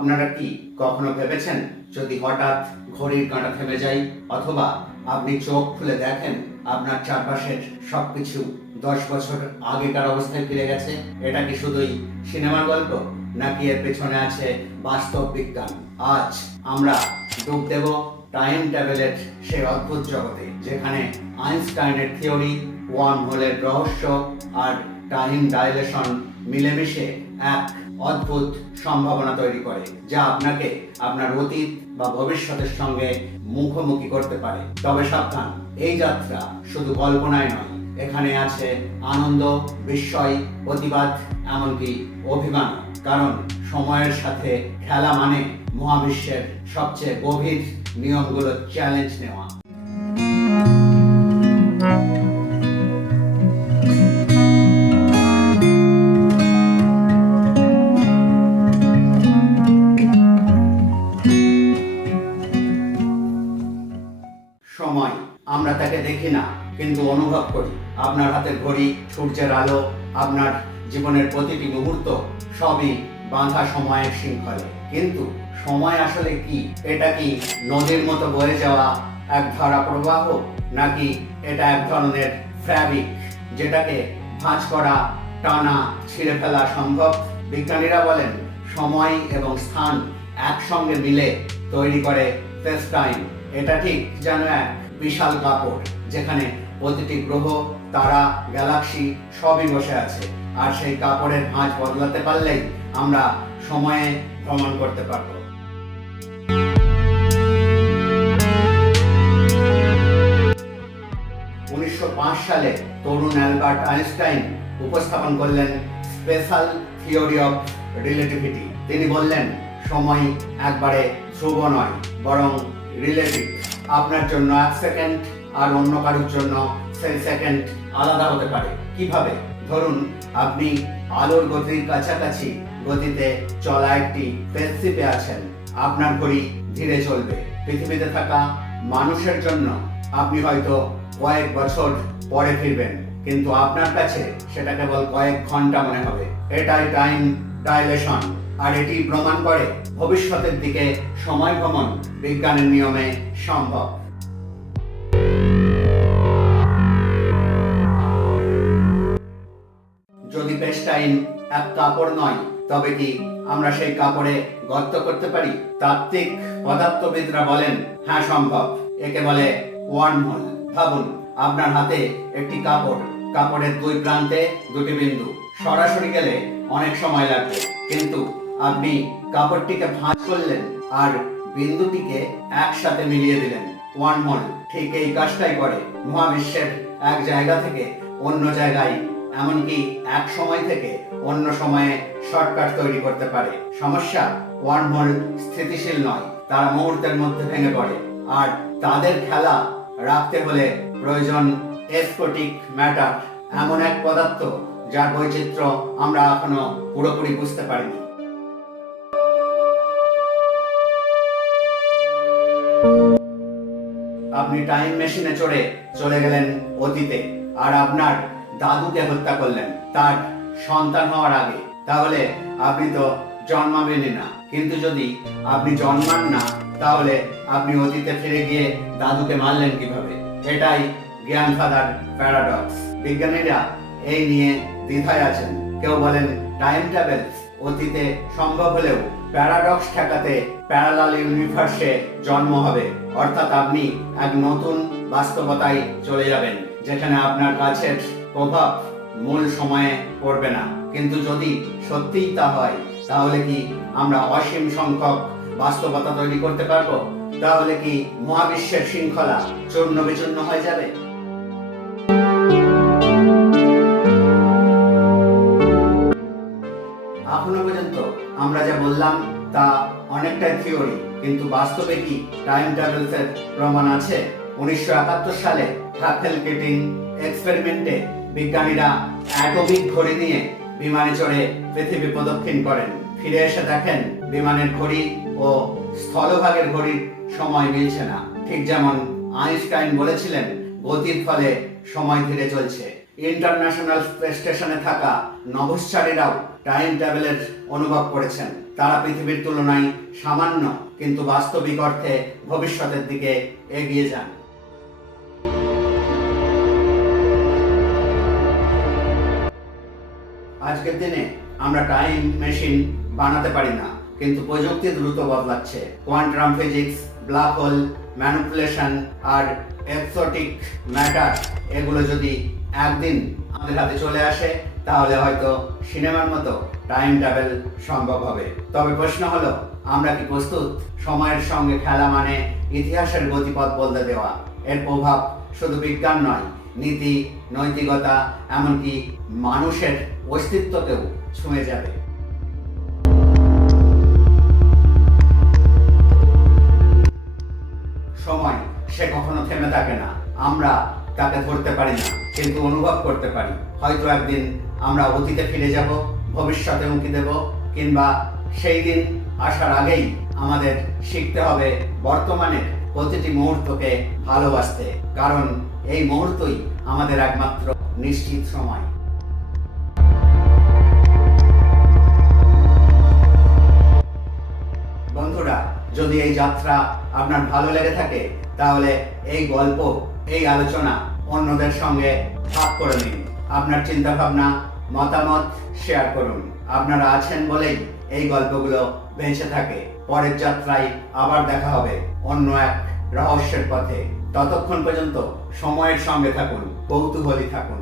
আপনারা কি কখনো ভেবেছেন যদি হঠাৎ ঘড়ির কাঁটা থেমে যায় অথবা আপনি চোখ খুলে দেখেন আপনার চারপাশের সবকিছু দশ বছর আগেকার অবস্থায় ফিরে গেছে? এটা কি শুধুই সিনেমার গল্প? নাকি এর পেছনে আছে বাস্তব বিজ্ঞান? আজ আমরা ডুব দেব টাইম ট্রাভেলের সেই অদ্ভুত জগতে, যেখানে আইনস্টাইনের থিওরি ওয়ার্ম হোলের রহস্য আর টাইম ডাইলেশন মিলেমিশে এক অদ্ভুত সম্ভাবনা তৈরি করে, যা আপনাকে আপনার অতীত বা ভবিষ্যতের সঙ্গে মুখোমুখি করতে পারে। তবে সাবধান, এই যাত্রা শুধু কল্পনায় নয়, এখানে আছে আনন্দ, বিস্ময় প্রতিবাদ এমনকি অভিমান কারণ সময়ের সাথে খেলা মানে মহাবিশ্বের সবচেয়ে গভীর নিয়মগুলো চ্যালেঞ্জ নেওয়া। আমরা দেখি না, কিন্তু অনুভব করি। আপনার হাতের ঘড়ি, সূর্যের আলো, আপনার জীবনের প্রতিটি মুহূর্ত, সবই বাঁধা সময়ের শৃঙ্খলে। কিন্তু সময় আসলে কি? এটা কি নদীর মতো বয়ে যাওয়া এক ধারা প্রবাহ, নাকি এটা এক ধরনের ফ্যাব্রিক যেটাকে ভাঁজ করা, টানা, ছিঁড়ে ফেলা সম্ভব? বিজ্ঞানীরা বলেন, সময় এবং স্থান একসঙ্গে মিলে তৈরি করে স্পেস টাইম এটা ঠিক যেন এক বিশাল কাপড়, যেখানে প্রতিটি গ্রহ, তারা, গ্যালাক্সি সবই বসে আছে। আর সেই কাপড়ের ভাঁজ বদলাতে পারলেই আমরা সময়ে ভ্রমণ করতে পারব। উনিশশো পাঁচ সালে তরুণ অ্যালবার্ট আইনস্টাইন উপস্থাপন করলেন স্পেশাল থিওরি অফ রিলেটিভিটি। তিনি বললেন, সময় একবারে ধ্রুব নয়, বরং রিলেটিভ আপনার জন্য এক সেকেন্ড আর অন্য কারোর জন্য সেই সেকেন্ড আলাদা হতে পারে। কীভাবে? ধরুন, আপনি আলোর গতির কাছাকাছি গতিতে চলা একটি পেপসিপে আছেন। আপনার ঘড়ি ধীরে চলবে। পৃথিবীতে থাকা মানুষের জন্য আপনি হয়তো কয়েক বছর পরে ফিরবেন, কিন্তু আপনার কাছে সেটা কেবল কয়েক ঘণ্টা মনে হবে। এটাই টাইম ডাইলেশন আর এটি প্রমাণ করে ভবিষ্যতের দিকে সময় ভ্রমণ বিজ্ঞানের নিয়মে সম্ভব। যদি পেস্টাইন এক কাপড় নয়, তবে কি আমরা সেই কাপড়ে গর্ত করতে পারি? তাত্ত্বিক পদার্থবিদরা বলেন হ্যাঁ সম্ভব। একে বলে ওয়ার্ম হোল ভাবুন, আপনার হাতে একটি কাপড়। কাপড়ের দুই প্রান্তে দুটি বিন্দু। সরাসরি গেলে অনেক সময় লাগবে। কিন্তু আপনি কাপড়টিকে ভাঁজ করলেন আর বিন্দুটিকে একসাথে মিলিয়ে দিলেন। One mole. ঠিক এই কাজটাই করে। মহাবিশ্বের এক জায়গা থেকে অন্য জায়গায়, এমনকি এক সময় থেকে অন্য সময়ে শর্টকাট তৈরি করতে পারে। সমস্যা, ওয়ান হোল স্থিতিশীল নয়। তারা মুহূর্তের মধ্যে ভেঙে পড়ে। আর তাদের খেলা রাখতে হলে প্রয়োজন এসকোটিক ম্যাটার, এমন এক পদার্থ যার বৈচিত্র্য আমরা এখনও পুরোপুরি বুঝতে পারিনি। আপনি টাইম মেশিনে চড়ে চলে গেলেন অতীতে। আর আপনার দাদুকে হত্যা করলেন, তার সন্তান হওয়ার আগে। তাহলে আপনি তো জন্মাবেনই না। কিন্তু যদি আপনি জন্মান না, তাহলে আপনি অতীতে ফিরে গিয়ে দাদুকে মারলেন কীভাবে? এটাই জ্ঞান ফাদার প্যারাডক্স বিজ্ঞানীরা এই নিয়ে দ্বিধায় আছেন। কেউ বলেন টাইম ট্রাভেল অতীতে সম্ভব হলেও প্যারাডক্স ঠেকাতে প্যারালাল ইউনিভার্সে জন্ম হবে। অর্থাৎ আপনি এক নতুন বাস্তবতায় চলে যাবেন, যেখানে আপনার কাছের প্রভাব মূল সময়ে পড়বে না। কিন্তু যদি সত্যিই তা হয়, তাহলে কি আমরা অসীম সংখ্যক বাস্তবতা তৈরি করতে পারব? তাহলে কি মহাবিশ্বের শৃঙ্খলা চূর্ণ বিচূর্ণ হয়ে যাবে? এখনও পর্যন্ত আমরা যা বললাম, তা অনেকটাই থিওরি কিন্তু বাস্তবে কি টাইম ট্রাভেলসের প্রমাণ আছে? উনিশশো একাত্তর সালে হ্যাফেল কেটিং এক্সপেরিমেন্টে বিজ্ঞানীরা অ্যাটমিক ঘড়ি নিয়ে বিমানে চড়ে পৃথিবী প্রদক্ষিণ করেন। ফিরে এসে দেখেন, বিমানের ঘড়ি ও স্থলভাগের ঘড়ির সময় মিলছে না। ঠিক যেমন আইনস্টাইন বলেছিলেন, গতির ফলে সময় ধীরে চলছে। ইন্টারন্যাশনাল স্পেস স্টেশনে থাকা নভশ্চারীরাও টাইম ট্রাভেলের অনুভব করেছেন। তারা পৃথিবীর তুলনায় সামান্য, কিন্তু বাস্তবিক অর্থে ভবিষ্যতের দিকে এগিয়ে যান। আজকের দিনে আমরা টাইম মেশিন বানাতে পারি না, কিন্তু প্রযুক্তি দ্রুত বদলাচ্ছে। Quantum physics, black hole, manipulation আর এক্সোটিক ম্যাটার, এগুলো যদি একদিন আমাদের হাতে চলে আসে তাহলে হয়তো সিনেমার মতো টাইম ট্রাভেল সম্ভব হবে। তবে প্রশ্ন হলো, আমরা কি প্রস্তুত? সময়ের সঙ্গে খেলা মানে ইতিহাসের গতিপথ বলতে দেওয়া। এর প্রভাব শুধু বিজ্ঞান নয়, নীতি, নৈতিকতা, এমনকি মানুষের অস্তিত্বকেও ছুঁয়ে যাবে। সময় সে কখনো থেমে থাকে না। আমরা তাকে ধরতে পারি না, কিন্তু অনুভব করতে পারি। হয়তো একদিন আমরা অতীতে ফিরে যাব, ভবিষ্যতে উঁকি দেব, কিংবা সেই দিন আসার আগেই আমাদের শিখতে হবে বর্তমানের প্রতিটি মুহূর্তকে ভালোবাসতে, কারণ এই মুহূর্তই আমাদের একমাত্র নিশ্চিত সময়। বন্ধুরা, যদি এই যাত্রা আপনার ভালো লেগে থাকে তাহলে এই গল্প, এই আলোচনা অন্যদের সঙ্গে ভাগ করে নিন। আপনার চিন্তা ভাবনা মতামত শেয়ার করুন। আপনারা আছেন বলেই এই গল্পগুলো বেঁচে থাকে। পরের যাত্রায় আবার দেখা হবে অন্য এক রহস্যের পথে। ততক্ষণ পর্যন্ত সময়ের সঙ্গে থাকুন, কৌতূহলী থাকুন।